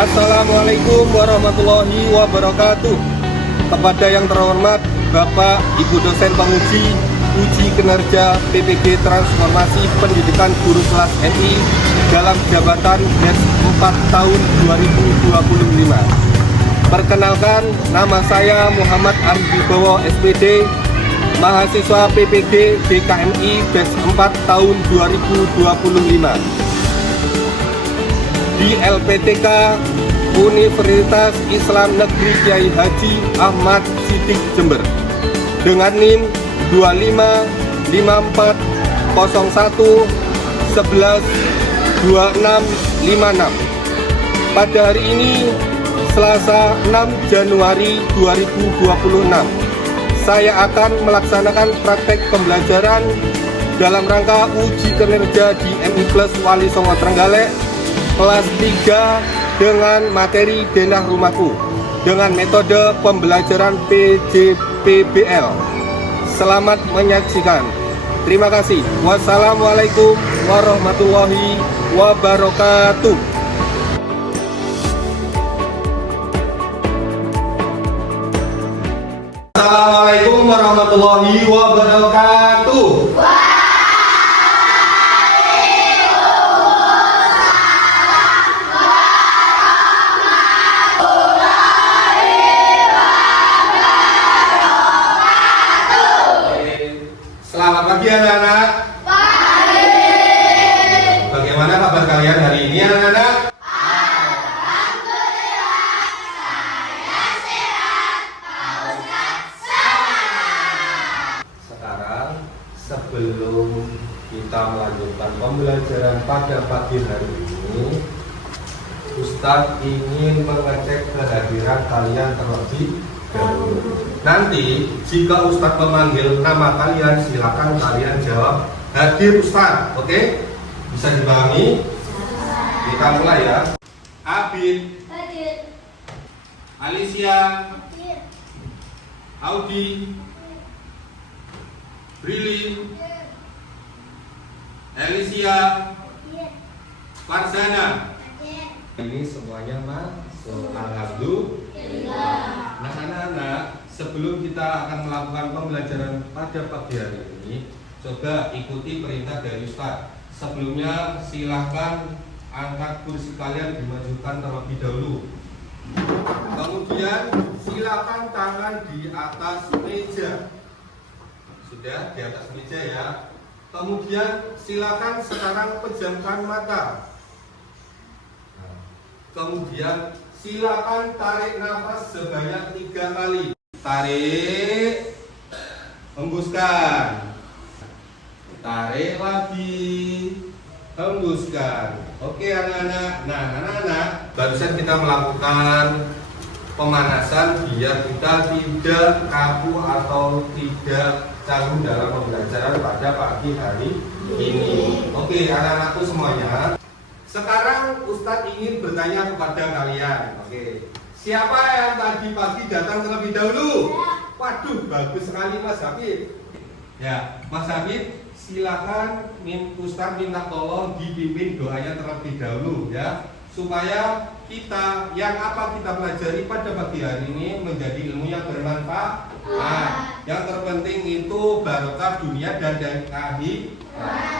Assalamualaikum warahmatullahi wabarakatuh. Kepada yang terhormat Bapak Ibu dosen penguji uji kinerja PPG Transformasi Pendidikan Guru Kelas MI dalam jabatan batch 4 tahun 2025. Perkenalkan, nama saya Muhammad Arif Wibowo SPD, mahasiswa PPG DKMI batch 4 tahun 2025 di LPTK Universitas Islam Negeri Kiai Haji Ahmad Siddiq Jember dengan NIM 255401112656. Pada hari ini Selasa 6 Januari 2026 saya akan melaksanakan praktek pembelajaran dalam rangka uji kinerja di MI Plus Wali Songo Trenggalek kelas 3 dengan materi Denah Rumahku dengan metode pembelajaran PJPBL. Selamat menyaksikan. Terima kasih. Wassalamualaikum warahmatullahi wabarakatuh. Assalamualaikum warahmatullahi wabarakatuh. Selamat pagi anak-anak. Pagi. Bagaimana kabar kalian hari ini anak-anak? Alhamdulillah, saya sehat, Pak Ustadz sehat. Sekarang sebelum kita melanjutkan pembelajaran pada pagi hari ini, Ustadz ingin mengecek kehadiran kalian terlebih dahulu. Nanti jika Ustadz memanggil nama kalian, silakan kalian jawab hadir Ustadz. Oke? Bisa dipahami? Kita mulai ya. Abid, Hadir. Alicia, Hadir. Audi, Brili, Alicia, Hadir. Farzana. Hadir. Ini semuanya masuk. Alhamdulillah. Nah anak-anak, sebelum kita akan melakukan pembelajaran pada pagi hari ini, coba ikuti perintah dari Ustadz. Sebelumnya silahkan angkat kursi kalian dimajukan terlebih dahulu. Kemudian silakan tangan di atas meja. Sudah di atas meja ya. Kemudian silakan sekarang pejamkan mata. Kemudian silakan tarik nafas sebanyak 3 kali. Tarik, hembuskan. Tarik lagi, hembuskan. Oke anak-anak. Nah anak-anak, barusan kita melakukan pemanasan biar kita tidak kaku atau tidak canggung dalam pembelajaran pada pagi hari ini. Oke anak-anakku semuanya. Sekarang Ustadz ingin bertanya kepada kalian. Oke. Siapa yang tadi pagi datang terlebih dahulu? Waduh, bagus sekali Mas Habib. Ya, Mas Habib, silakan Ustadz minta tolong dipimpin doanya terlebih dahulu ya, supaya kita yang apa kita pelajari pada pagi hari ini menjadi ilmu yang bermanfaat. Nah, yang terpenting itu barokah dunia dan akhirat.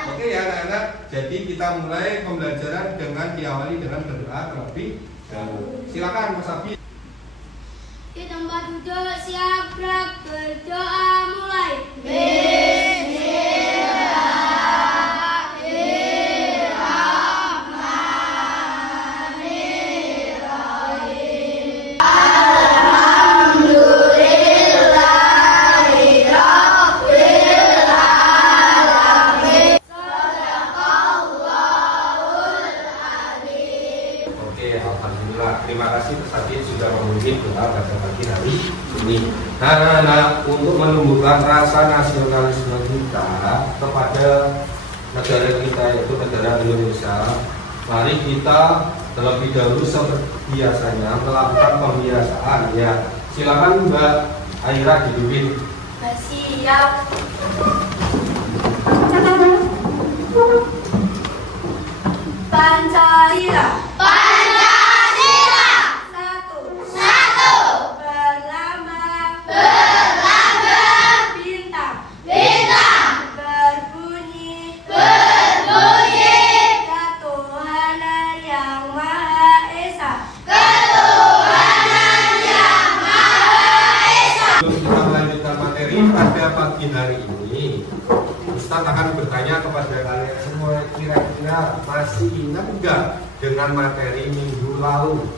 Oke ya anak-anak, jadi kita mulai pembelajaran dengan diawali dengan berdoa terlebih dahulu. Silakan Mas Abi. Di tempat duduk siap gerak, berdoa mulai. Alhamdulillah, terima kasih Mas Habib sudah memimpin doa pada pagi hari ini. Nah, untuk menumbuhkan rasa nasionalisme kita kepada negara kita yaitu negara Indonesia, mari kita terlebih dahulu seperti biasanya melakukan pembiasaan ya. Silakan Mbak Aira dipimpin. Siap. Pancasila. Pancasila. masih ingat enggak dengan materi minggu lalu?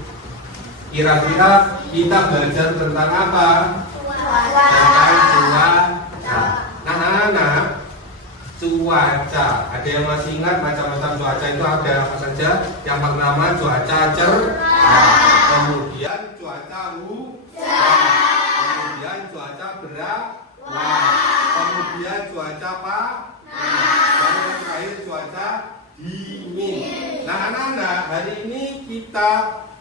Kira-kira kita belajar tentang apa? Tentang cuaca. Nah, anak-anak, cuaca. Ada yang masih ingat macam-macam cuaca itu ada apa saja? Yang pertama cuaca cerah, kemudian cuaca hujan, kemudian cuaca berawan, kemudian cuaca panas, dan yang terakhir cuaca dingin. Nah, anak-anak, hari ini kita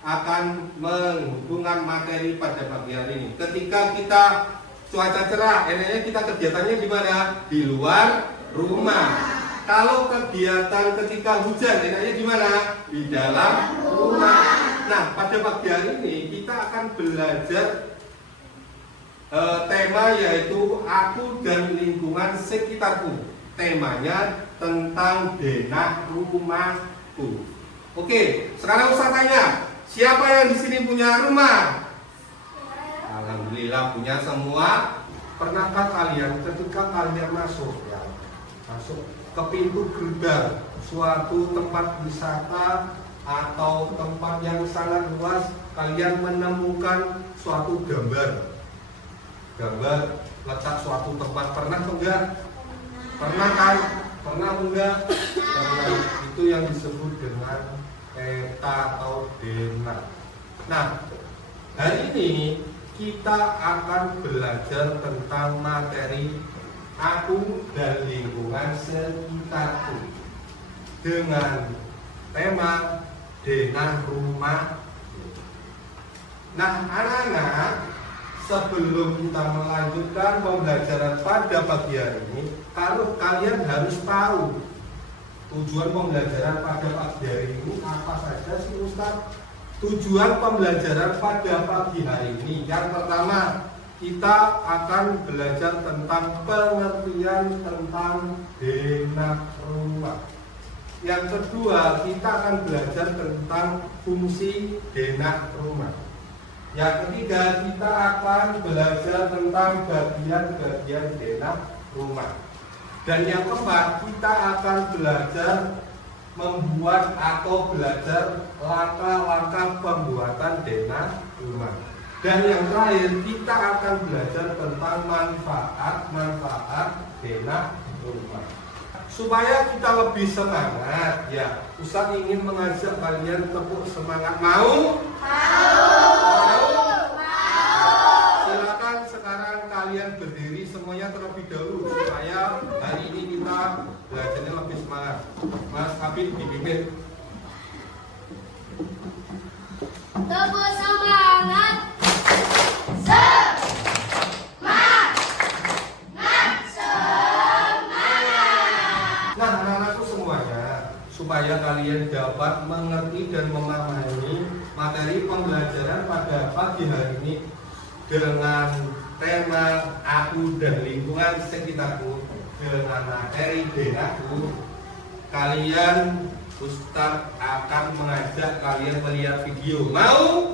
akan menghubungkan materi pada pagi hari ini. Ketika kita cuaca cerah, enaknya kita kegiatannya di mana? Di luar rumah. Kalau kegiatan ketika hujan, enaknya di mana? Di dalam rumah. Nah, pada pagi hari ini kita akan belajar tema yaitu aku dan lingkungan sekitarku. Temanya tentang denah rumahku. Oke, sekarang Ustaz tanya, siapa yang di sini punya rumah? Alhamdulillah punya semua. Pernahkah kalian ketika kalian masuk ke pintu gerbang suatu tempat wisata atau tempat yang sangat luas, kalian menemukan suatu gambar letak suatu tempat? Pernah enggak? Pernah kan? Pernah enggak? Pernah. Itu yang disebut dengan peta atau denah. Nah, hari ini kita akan belajar tentang materi aku dan lingkungan sekitarku dengan tema denah rumah. Nah, anak-anak, sebelum kita melanjutkan pembelajaran pada pagi hari ini, kalau kalian harus tahu tujuan pembelajaran pada pagi hari ini apa saja sih Ustaz? Tujuan pembelajaran pada pagi hari ini, yang pertama, kita akan belajar tentang pengertian tentang denah rumah. Yang kedua, kita akan belajar tentang fungsi denah rumah. Yang ketiga, kita akan belajar tentang bagian-bagian denah rumah. Dan yang keempat, kita akan belajar membuat atau belajar langkah-langkah pembuatan denah rumah. Dan yang terakhir, kita akan belajar tentang manfaat-manfaat denah rumah. Supaya kita lebih semangat, ya, Ustaz ingin mengajak kalian tepuk semangat. Mau? Silakan sekarang kalian berdiri semuanya terlebih dahulu supaya hari ini kita belajarnya lebih semangat. Mas Habib dipimpin. Tepuk semangat. Nah, anak-anakku semuanya, supaya kalian dapat mengerti dan memahami materi pembelajaran pada pagi hari ini dengan tema aku dan lingkungan sekitarku dengan materi denahku, kalian Ustaz akan mengajak kalian melihat video. Mau?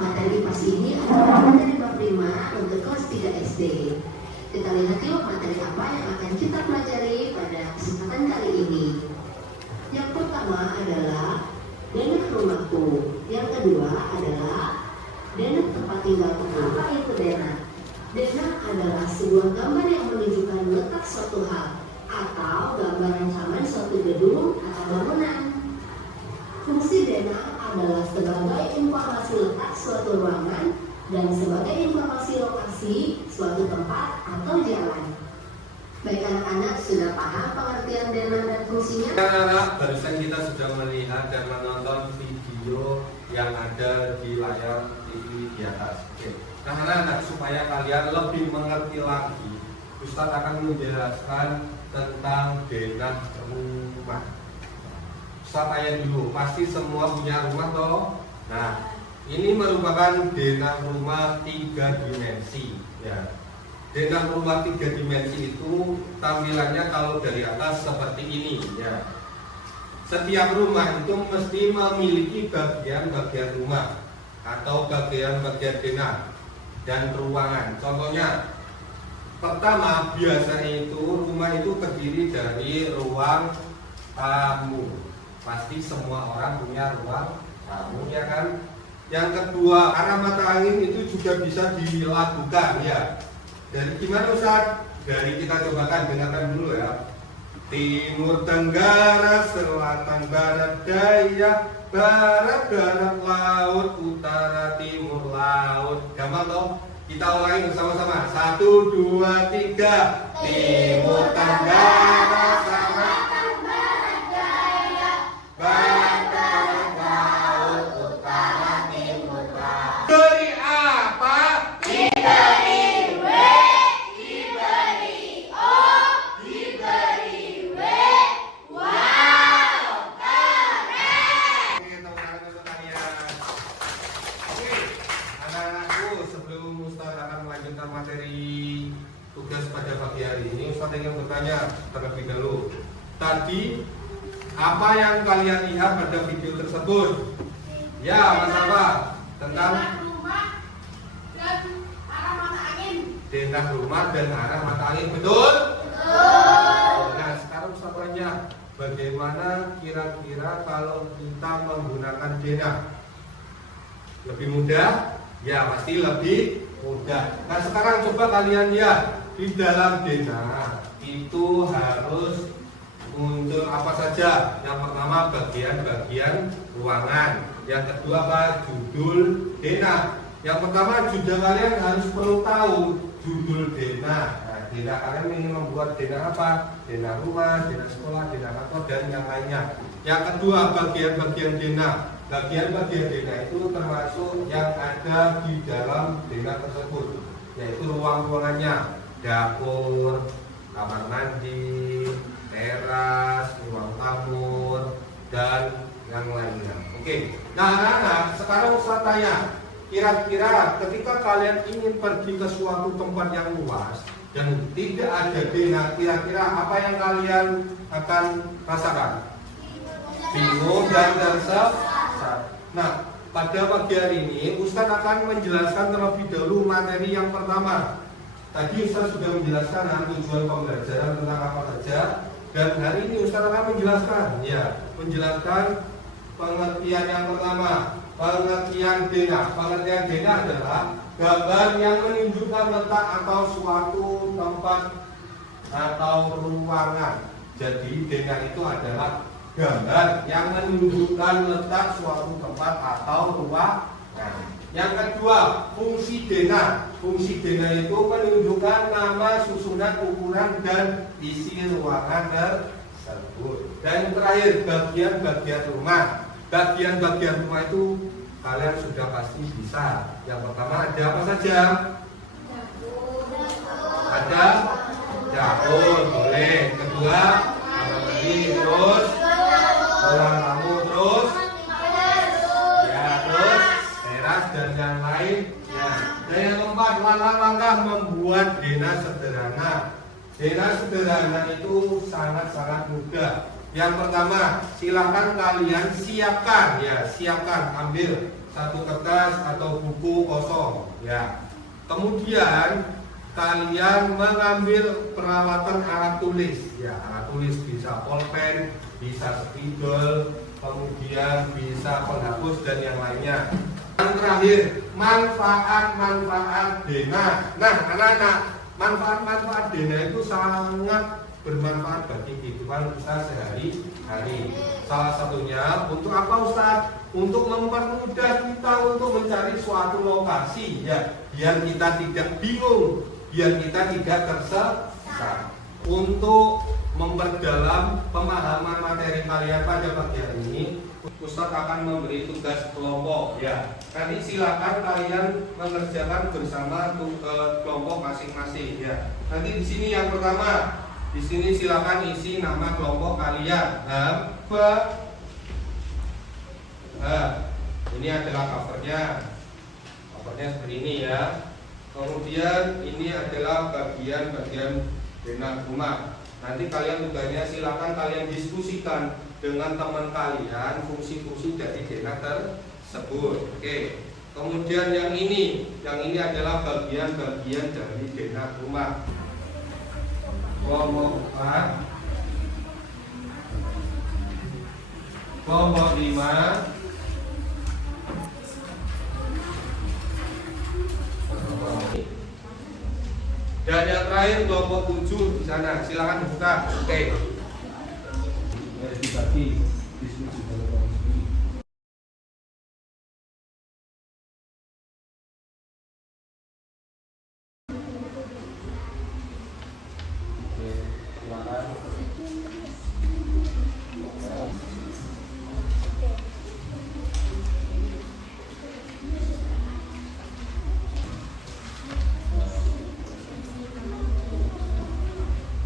Materi pagi ini adalah materi bab 5 untuk kelas 3 SD. Kita lihat yuk materi apa yang akan kita pelajari pada kesempatan kali ini. Yang pertama adalah denah rumahku. Yang kedua adalah denah tempat tinggalku. Apa itu denah? Denah adalah sebuah gambar yang menunjukkan letak suatu hal atau gambar rancangan suatu gedung atau bangunan. Fungsi denah adalah sebagai informasi letak suatu ruangan dan sebagai informasi lokasi suatu tempat atau jalan. Baik anak-anak, sudah paham pengertian denah dan fungsinya? Anak-anak, barusan kita sudah melihat dan menonton video yang ada di layar TV di atas. Oke. Nah, anak-anak, supaya kalian lebih mengerti lagi, Ustaz akan menjelaskan tentang denah rumah. Ustaz tanya dulu, pasti semua punya rumah toh? Nah, ini merupakan denah rumah 3 dimensi, ya. Denah rumah 3 dimensi itu tampilannya kalau dari atas seperti ini, ya. Setiap rumah itu mesti memiliki bagian-bagian rumah atau bagian-bagian denah dan ruangan. Contohnya, Pertama, biasanya itu rumah itu terdiri dari ruang tamu. Pasti semua orang punya ruang tamu, ya kan? Yang kedua, arah mata angin itu juga bisa dilakukan, ya. Dari gimana Ustaz? Dari kita cobakan, dengarkan dulu ya. Timur tenggara, selatan barat daya, barat barat laut, utara timur laut. Gampang toh? Kita ulangi bersama-sama. 1, 2, 3. Timur tenggara, selatan barat daya, barat barat laut, utara timur laut. Beri apa? Diberi W, diberi O, diberi W. Wow, keren. Oke, tepuk tangan untuk kalian. Oke, anak-anakku, sebelum Ustaz akan melanjutkan materi tugas pada pagi hari ini, Ustaz ingin bertanya terlebih dahulu. Tadi apa yang kalian lihat pada video tersebut? Ya, Mas apa? Tentang Rumah dan arah mata angin. denah rumah dan arah mata angin, betul? Betul. Nah, sekarang Ustaz tanya, bagaimana kira-kira kalau kita menggunakan denah? Lebih mudah? Ya, pasti lebih mudah. Nah, sekarang coba kalian lihat di dalam denah itu harus muncul apa saja. Yang pertama bagian-bagian ruangan. Yang kedua apa? Judul denah. Yang pertama juga kalian harus perlu tahu judul denah. Nah, denah kalian ingin membuat denah apa? Denah rumah, denah sekolah, denah kantor dan yang lainnya. Yang kedua bagian-bagian denah. Bagian-bagian denah itu termasuk yang ada di dalam denah tersebut, yaitu ruang-ruangannya, dapur, kamar mandi, teras, ruang tamu, dan yang lainnya. Oke, nah anak-anak, sekarang saya tanya, kira-kira ketika kalian ingin pergi ke suatu tempat yang luas dan tidak ada denah, kira-kira apa yang kalian akan rasakan? Bingung dan tersesat. Nah, pada pagi hari ini Ustaz akan menjelaskan terlebih dahulu materi yang pertama. Tadi Ustaz sudah menjelaskan tujuan pembelajaran tentang apa saja, dan hari ini Ustaz akan menjelaskan pengertian yang pertama, pengertian denah. Pengertian denah adalah gambar yang menunjukkan letak atau suatu tempat atau ruangan. Jadi denah itu adalah gambar yang menunjukkan letak suatu tempat atau ruangan. Yang kedua, fungsi denah. Fungsi denah itu menunjukkan nama, susunan, ukuran, dan isi ruangan tersebut. Dan yang terakhir, bagian-bagian rumah. Bagian-bagian rumah itu kalian sudah pasti bisa. Yang pertama ada apa saja? Ada dapur, boleh. Kedua, kamar mandi, terus ruang tamu, terus teras dan yang lain. Dan yang keempat, langkah-langkah membuat denah sederhana. Denah sederhana itu sangat-sangat mudah. Yang pertama, silakan kalian siapkan, ambil satu kertas atau buku kosong, ya. Kemudian kalian mengambil peralatan alat tulis, ya. Alat tulis bisa pulpen, bisa spidol, kemudian bisa penghapus dan yang lainnya. Yang terakhir, manfaat-manfaat denah. Nah, anak-anak, manfaat-manfaat denah itu sangat bermanfaat bagi kehidupan kita sehari-hari. Salah satunya untuk apa, Ustaz? Untuk mempermudah kita untuk mencari suatu lokasi, ya, biar kita tidak bingung, biar kita tidak tersesat. Untuk memperdalam pemahaman materi kalian pada pagi hari ini, Ustadz akan memberi tugas kelompok, ya. Nanti silakan kalian mengerjakan bersama kelompok masing-masing, ya. Nanti di sini yang pertama, di sini silakan isi nama kelompok kalian. Ini adalah covernya seperti ini, ya. Kemudian ini adalah bagian-bagian denah rumah. Nanti kalian tugasnya silakan kalian diskusikan dengan teman kalian fungsi-fungsi dari denah tersebut. Oke. Kemudian yang ini adalah bagian-bagian dari denah rumah. kelompok 4, kelompok 5, dan yang terakhir kelompok 7 di sana. Silakan dibuka. Oke. Dibagi diskusi. Oke, silakan.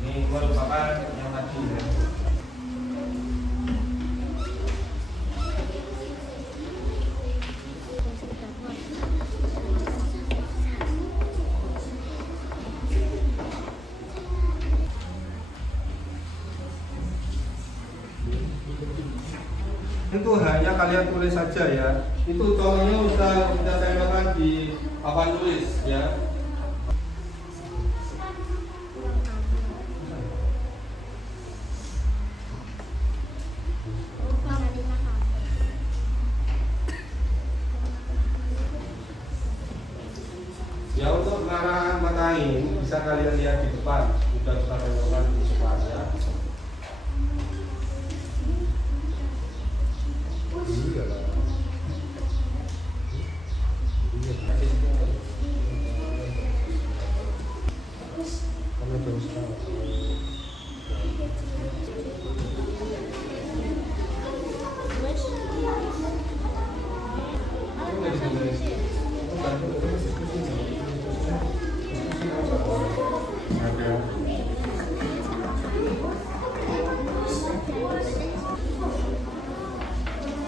Ini merupakan yang tadi ya. Itu hanya kalian tulis saja ya. Itu contohnya sudah saya letakkan di papan tulis ya. Ya, untuk pengarahan mata ini bisa kalian lihat di depan. Sudah saya letakkan di depan ya.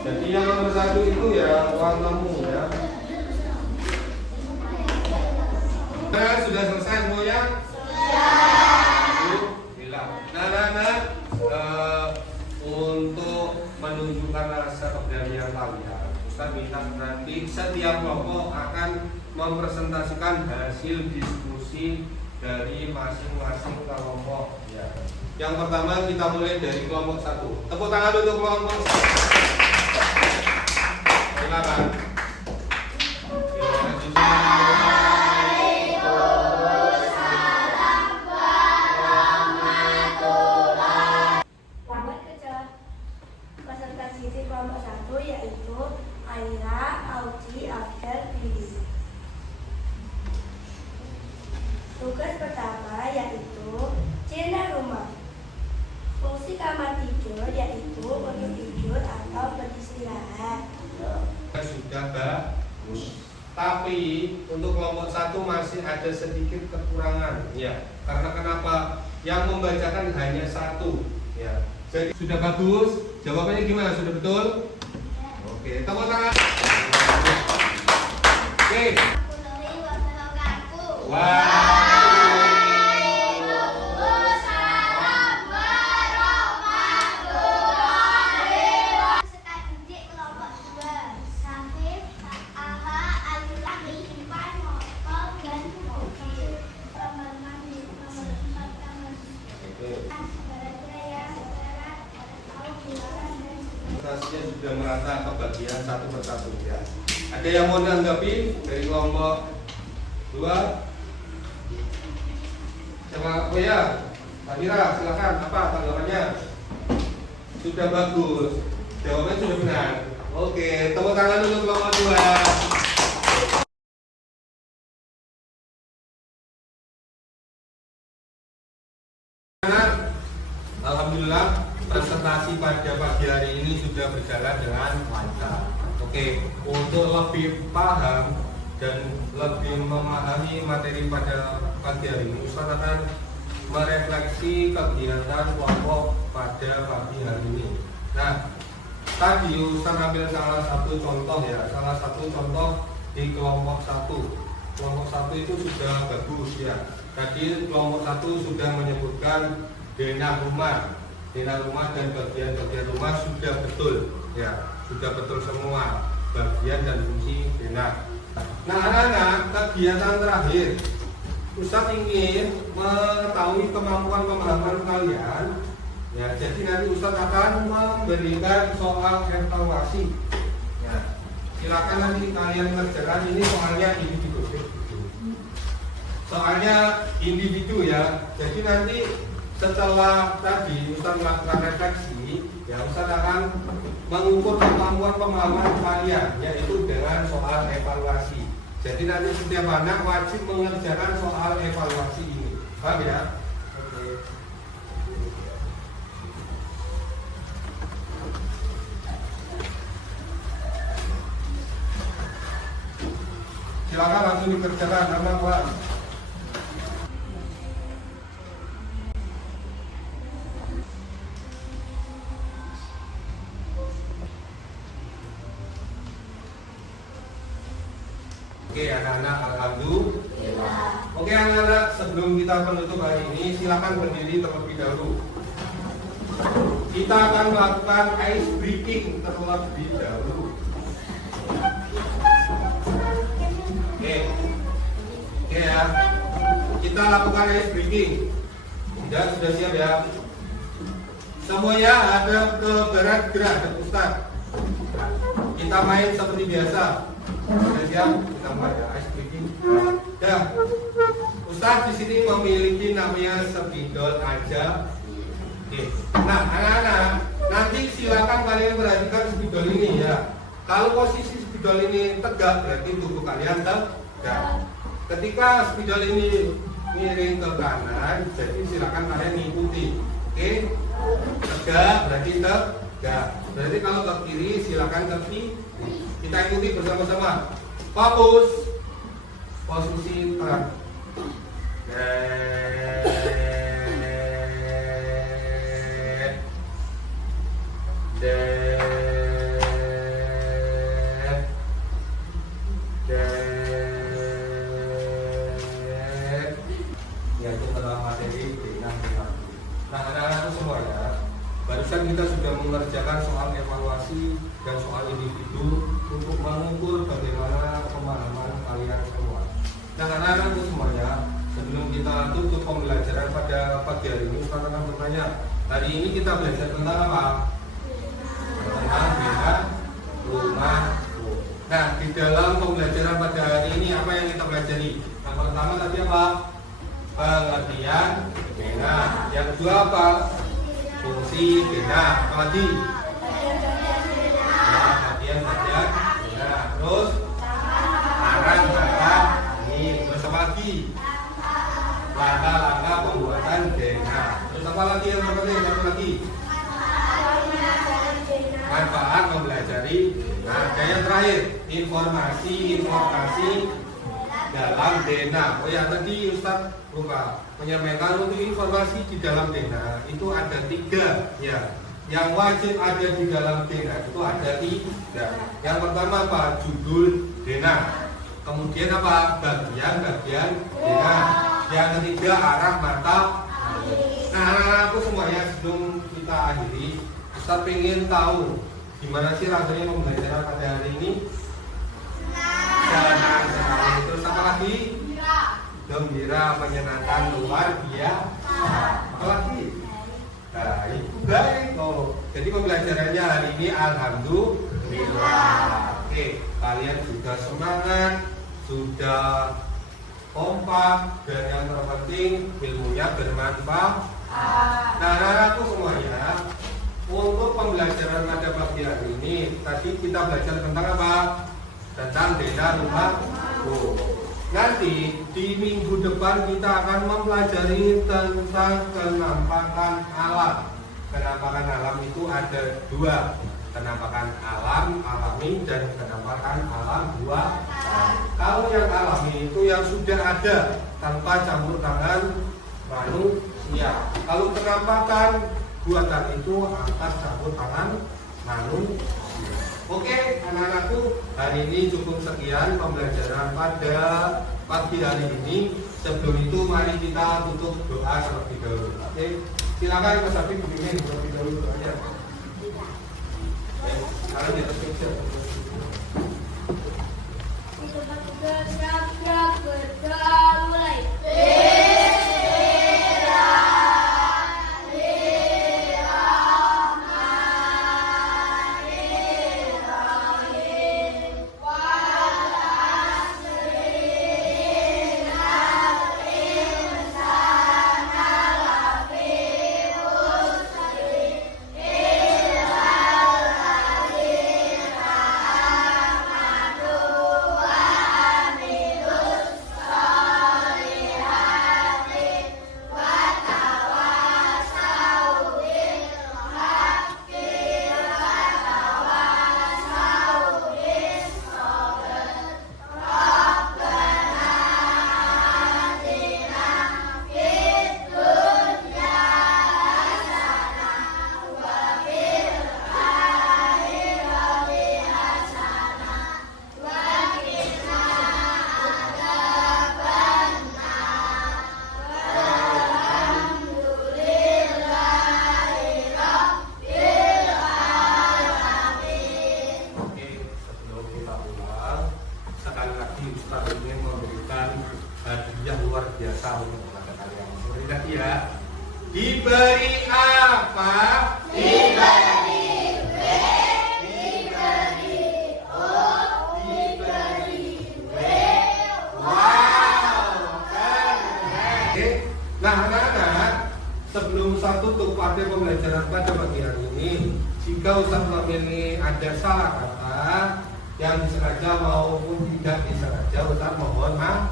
Jadi yang nomor 1 itu ya ruang tamu ya. Nah, sudah selesai semuanya? Sudah. Nah, untuk menunjukkan rasa keberanian kalian, Ustaz minta nanti setiap kelompok akan mempresentasikan hasil diskusi dari masing-masing kelompok ya. Yang pertama kita mulai dari kelompok 1. Tepuk tangan untuk kelompok 1. Silakan. Selamat kerja. Peserta sisi kelompok 1 yaitu Aira, Auci, Abdel, Billy. Tugas pertama yaitu zona rumah. Fungsi kamar tidur yaitu untuk tidur atau beristirahat. Sudah bagus. Tapi untuk kelompok 1 masih ada sedikit kekurangan ya. Karena kenapa? Yang membacakan hanya 1 ya. Jadi sudah bagus. Jawabannya gimana? Sudah betul? Oke, tepuk tangan. Oke. Wah. Presentasinya sudah merata kebagian satu persatu ya. Ada yang mau menanggapi dari kelompok 2? Siapa? Oh ya, Pak Mira, silakan. Apa tanggapannya? Sudah bagus. Jawabannya sudah benar. Oke, tepuk tangan untuk kelompok 2. Alhamdulillah presentasi pada pagi hari ini sudah berjalan dengan lancar. Oke, untuk lebih paham dan lebih memahami materi pada pagi hari ini, Ustaz akan merefleksi kegiatan kelompok pada pagi hari ini. Nah, tadi Ustaz ambil salah satu contoh ya, salah satu contoh di kelompok 1. Kelompok 1 itu sudah bagus ya. Tadi kelompok 1 sudah menyebutkan denah rumah dan bagian-bagian rumah sudah betul ya, sudah betul semua bagian dan fungsi denah. Nah, anak-anak, kegiatan terakhir Ustadz ingin mengetahui kemampuan pemahaman kalian. Ya, jadi nanti Ustadz akan memberikan soal evaluasi. Ya, silakan nanti kalian kerjakan ini soalnya individu. Soalnya individu ya. Jadi nanti setelah tadi Ustadz melakukan refleksi, ya Ustadz akan mengukur kemampuan pemahaman kalian, yaitu dengan soal evaluasi. Jadi nanti setiap anak wajib mengerjakan soal evaluasi ini. Paham ya? Oke. Silakan langsung dikerjakan, anak-anak. Oke anak-anak, alhamdulillah. Oke anak-anak, sebelum kita penutup hari ini, silakan berdiri terlebih dahulu. Kita akan melakukan ice breaking terlebih dahulu. Oke ya. Kita lakukan ice breaking. Sudah siap ya? Semuanya ada ke barat gerak, Ustaz. Kita main seperti biasa. Sudah siap? Kita mulai ya, ice breaking. Ya, Ustaz di sini memiliki namanya spidol aja. Oke. Nah, anak-anak, nanti silakan kalian perhatikan spidol ini ya. Kalau posisi spidol ini tegak, berarti tubuh kalian tegak. Ketika spidol ini miring ke kanan, jadi silakan kalian mengikuti. Oke? Tegak, berarti tegak. Berarti kalau ke kiri, silakan ke kiri. Kita ikuti bersama-sama. Fokus. Posisi terang. Ya, itu adalah materi Nah, anak-anak semua ya, barusan kita sudah mengerjakan soal evaluasi dan soal individu untuk mengukur bagaimana pemahaman kalian semua. Nah, anak-anak semuanya, sebelum kita tutup pembelajaran pada pagi hari ini, Ustaz akan bertanya, hari ini kita belajar tentang apa? Tentang bina rumah. Nah, di dalam pembelajaran pada hari ini apa yang kita pelajari? Yang pertama tadi apa? Pengertian bina. Yang kedua apa? Fungsi bina. Apa lagi? Bagian bina. Terus arah kata ini. Terus apa lagi? Langkah-langkah pembuatan bina. Terus apa lagi yang terpenting? Satu lagi. Manfaat mempelajari. Nah, dan yang terakhir, informasi dalam dena. Oh ya, tadi Ustaz lupa menyampaikan untuk informasi di dalam dena itu ada 3 ya. Yang wajib ada di dalam dena itu ada 3. Yang pertama apa? Judul dena. Kemudian apa? Bagian-bagian dena. Yang ketiga arah mata. Nah, aku semuanya sebelum kita akhiri, Ustaz pengen tahu gimana sih rasanya pembelajaran pada hari ini? Senang sekali. Terus apa lagi? Gembira, menyenangkan, luar biasa. Apa lagi? Baik, baik. Oh, jadi pembelajarannya hari ini alhamdulillah. Oke, kalian sudah semangat, sudah kompak, dan yang terpenting ilmunya bermanfaat. Nah, aku semuanya, untuk pembelajaran pada pagi hari ini, tadi kita belajar tentang apa? Tentang dena rumah. Nanti di minggu depan kita akan mempelajari tentang penampakan alam. Penampakan alam itu ada 2, penampakan alam alami dan penampakan alam buatan. Kalau yang alami itu yang sudah ada tanpa campur tangan manusia. Kalau penampakan buatan itu atas campur tangan manusia. Oke, anak-anakku, hari ini cukup sekian pembelajaran pada pagi hari ini. Sebelum itu, mari kita tutup doa terlebih dahulu. Oke, silakan Mas Habib bimbing terlebih dahulu doanya. Sekarang di atas meja. Kita berdoa mulai. apa? Nah anak-anak, sebelum saya tutup pada pembelajaran pada pagi hari ini, jika Ustaz ini ada salah kata yang disengaja maupun tidak disengaja, Ustaz mohon maaf.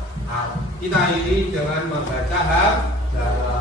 Kita ini jangan membaca hamdalah.